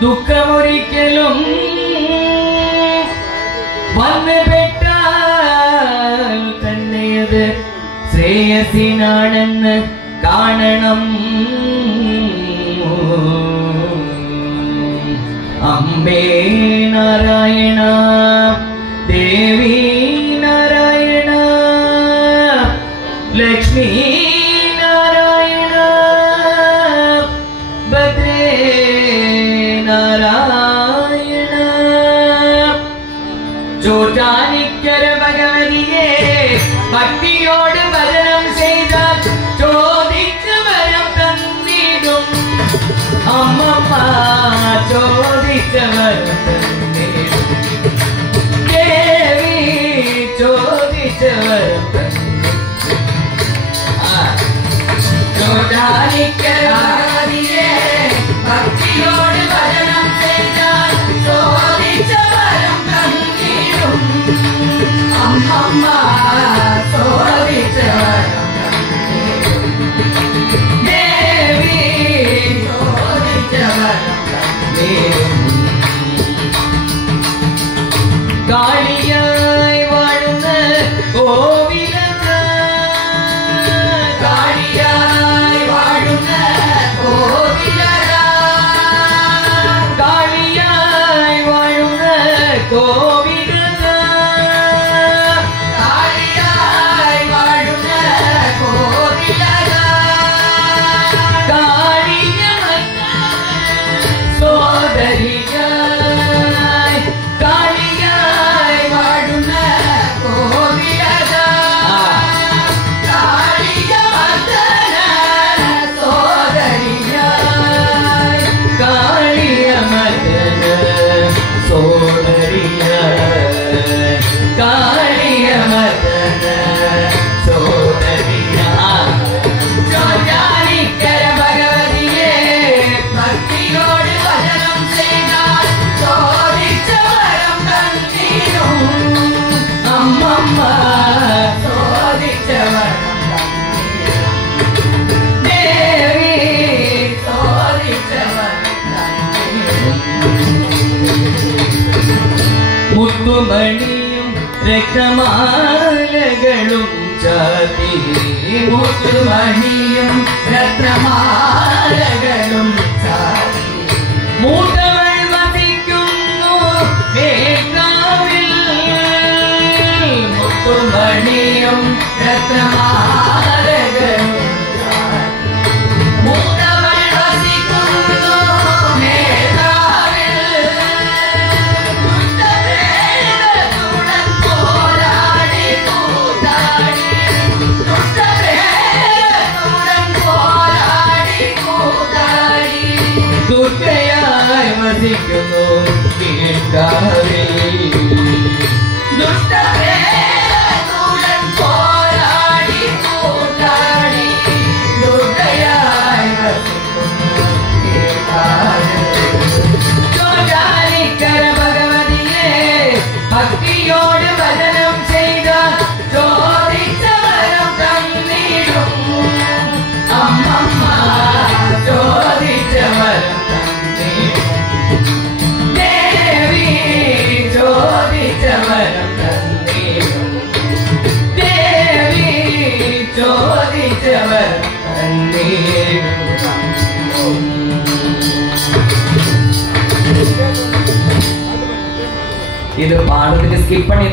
ദുഃഖമൊരിക്കലും വന്നുപെട്ടാൽ തന്നെയത് ശ്രേയസിനാണെന്ന് കാണണം. അംബേ നാരായണ, ദേവി നാരായണ, ലക്ഷ്മി നാരായണ, ഭദ്രേ നാരായണ. ചോറ്റാനിക്കര ഭഗവതിയെ ഭക്തിയോട് ഭജനം ചെയ്താൽ ചോദിച്ച വരം തന്നിടും. അമ്മമ്മ ചോദിച്ച വരം തന്നിടും. ദേവി ചോദിച്ച വരം തന്നിടും. ചോറ്റാനിക്കര ഭഗവതിയെ ഭക്തിയോട് ഭജനം ചെയ്താൽ ചോദിച്ച വരം തന്നിടും. അമ്മമ്മ ചോദിച്ച വരം തന്നിടും. ദേവി ചോദിച്ച വരം തന്നിടും. കാളിയായി വാഴുന്ന കോവിലക, കാളിയായി വാഴുന്ന കോവിലക, കാളിയായി വാഴുന്ന കോവിലക, കാളിയായി വാഴുന്ന കോവിലക, കാളിയമക്ക സോദരിയായി കാളിയായി വാഴുന്ന കോവിലക, കാളിയമർദ്ദന സോദരിയായി കാളിയമർദ്ദന സോദരിയായി കാളിയമർദ്ദന സോദരിയായി. ചോറ്റാനിക്കര ഭഗവതിയെ ഭക്തിയോട് ഭജനം ചെയ്താൽ ചോദിച്ച വരം തന്നിടും. അമ്മമ്മ ചോദിച്ച വരം തന്നിടും. ദേവി ചോദിച്ച വരം തന്നിടും. മുത്തുമണിയും രത്നമാലകളും ചാർത്തി, മുത്തുമണിയും രത്നമാലകളും ചാർത്തി, മൂത്തവൾ വസിക്കുന്നു മേഘാവിൽ. മുത്തുമണിയും രത്നമാലകളും ചാർത്തി, മൂത്തവൾ വസിക്കുന്നു മേഘാവിൽ. ദുഷ്ടപ്രേതത്തുടൻ പോരാടി കൂത്താടി, ദുഷ്ടപ്രേതത്തുടൻ പോരാടി കൂത്താടി, ദുർഗയായി വസിക്കുന്നു കീഴ്ക്കാവിൽ. ദുഷ്ടപ്രേതത്തുടൻ പോരാടി കൂത്താടി, ദുർഗയായി വസിക്കുന്നു കീഴ്ക്കാവിൽ. ചോറ്റാനിക്കര ഭഗവതിയെ ഭക്തിയോട് ഭജനം ചെയ്താൽ ചോദിച്ച വരം തന്നിടും. അമ്മമ്മ ചോദിച്ച വരം തന്നിടും. ദേവി ചോദിച്ച വരം തന്നിടും. ദേവി ചോദിച്ച വരം തന്നിടും. ഇത് പാടുന്നത് സ്കിപ്പ് பண்ணி